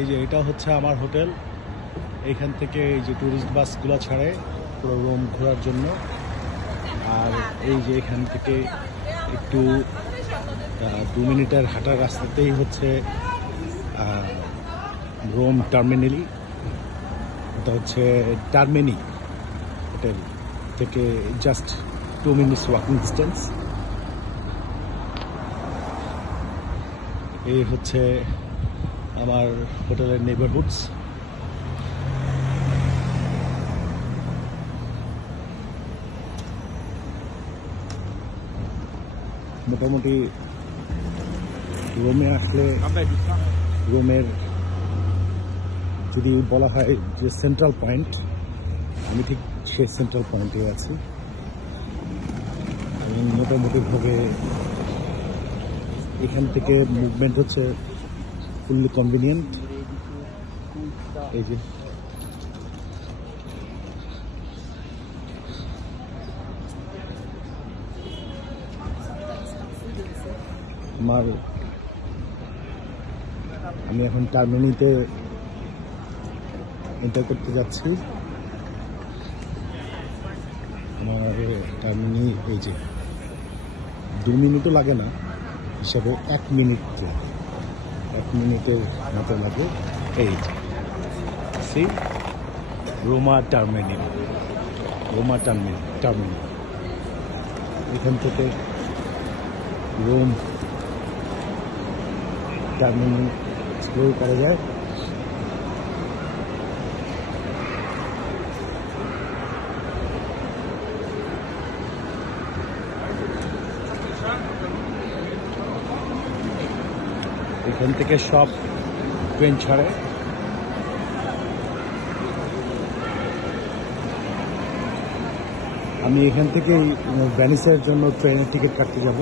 এই যে এটা হচ্ছে আমার হোটেল। এইখান থেকে এই যে ট্যুরিস্ট বাসগুলো ছাড়ে পুরো রোম ঘোরার জন্য। আর এই যে এখান থেকে একটু 2 মিনিটের হাঁটার রাস্তাতেই হচ্ছে রোম টার্মিনালি। এটা হচ্ছে টার্মিনি হোটেল থেকে জাস্ট 2 মিনিটস ওয়াকিং ডিস্টেন্স। এই হচ্ছে আমার হোটেলের নেইবারহুডস। মোটামুটি রোমে আসলে রোমের যদি বলা হয় যে সেন্ট্রাল পয়েন্ট, আমি ঠিক সেই সেন্ট্রাল পয়েন্টে আছি। এবং মোটামুটিভাবে এখান থেকে মুভমেন্ট হচ্ছে ফুললি কনভিনিয়েন্ট। এই যে আমি এখন টার্মিনিতে এন্টার করতে যাচ্ছি। আমার টার্মিনি এই যে 2 মিনিটও লাগে না হিসাবে 1 মিনিট লাগে, 1 মিনিটের মতো লাগে। এই যে সি রোমা টার্মিনাল, রোমা টার্মিনাল। এখান থেকে রোম টার্মিনাল এক্সপ্লোর করা যায়। এখান থেকে সব ট্রেন ছাড়ে। আমি এখান থেকে ভেনিসের জন্য ট্রেনের টিকিট কাটতে যাব।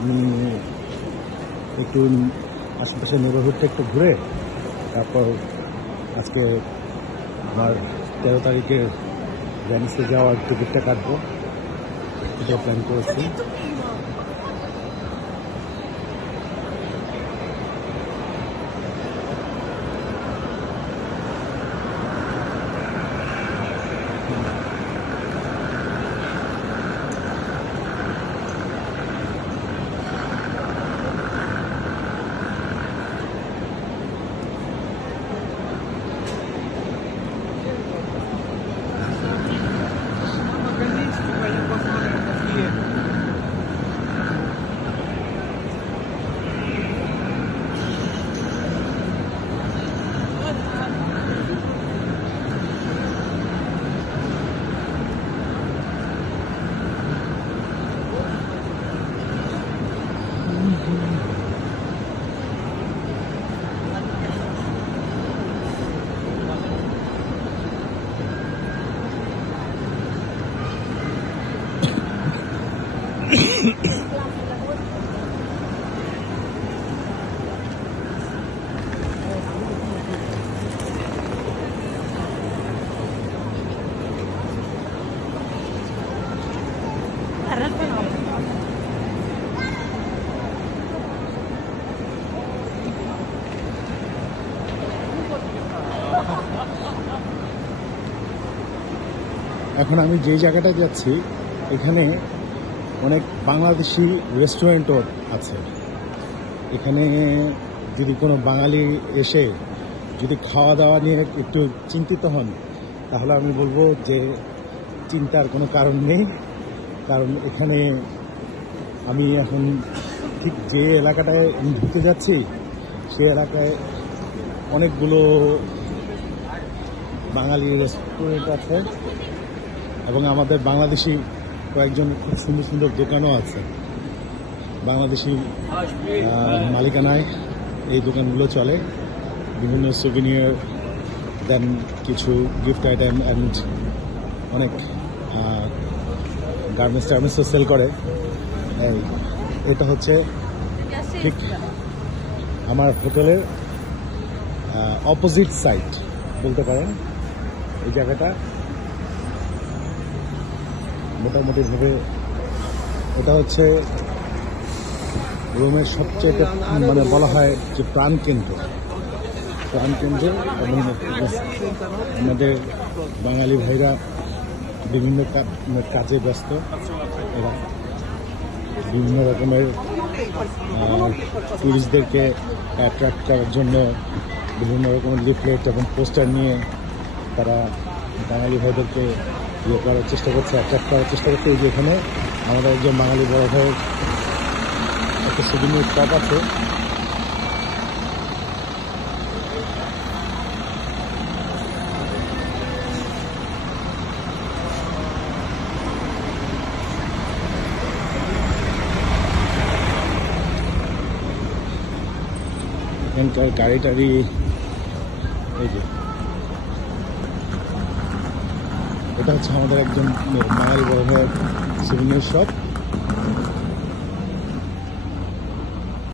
আমি একটু আশেপাশের নেবারহুডটা একটু ঘুরে তারপর আজকে আমার 13 তারিখে ভেনিসে যাওয়ার টিকিটটা কাটবো, এটা প্ল্যান করেছি। এখন আমি যে জায়গাটায় যাচ্ছি এখানে অনেক বাংলাদেশি রেস্টুরেন্টও আছে। এখানে যদি কোনো বাঙালি এসে যদি খাওয়া দাওয়া নিয়ে একটু চিন্তিত হন তাহলে আমি বলবো যে চিন্তার কোনো কারণ নেই। কারণ এখানে আমি এখন ঠিক যে এলাকাটায় ঢুকতে যাচ্ছি সেই এলাকায় অনেকগুলো বাঙালি রেস্টুরেন্ট আছে এবং আমাদের বাংলাদেশি কয়েকজন খুব সুন্দর সুন্দর দোকানও আছে। বাংলাদেশি মালিকানায় এই দোকানগুলো চলে। বিভিন্ন সুভিনিয়ার, দেন কিছু গিফট আইটেম অ্যান্ড অনেক গার্মেন্টসও সেল করে। এটা হচ্ছে ঠিক আমার হোটেলের অপোজিট সাইড বলতে পারেন। এই জায়গাটা মোটামুটিভাবে এটা হচ্ছে রোমের সবচেয়ে মানে বলা হয় যে প্রাণকেন্দ্র। প্রাণকেন্দ্র এবং আমাদের বাঙালি ভাইরা বিভিন্ন কাজে ব্যস্ত। এরা বিভিন্ন রকমের টুরিস্টদেরকে অ্যাট্রাক্ট করার জন্য বিভিন্ন রকমের লিফলেট এবং পোস্টার নিয়ে তারা বাঙালি ভাইদেরকে ইয়ে করার চেষ্টা করছে, অ্যাট্রাক্ট করার চেষ্টা করছে। এই যে এখানে আমাদের একজন বাঙালি বড় ভাইয়ের একটা সুবিনির শপ আছে। এখানকার গাড়ি টাড়ি, এই যে এটা হচ্ছে আমাদের একজন বাঙালি বড় ভাইয়ের সুবিনির শপ।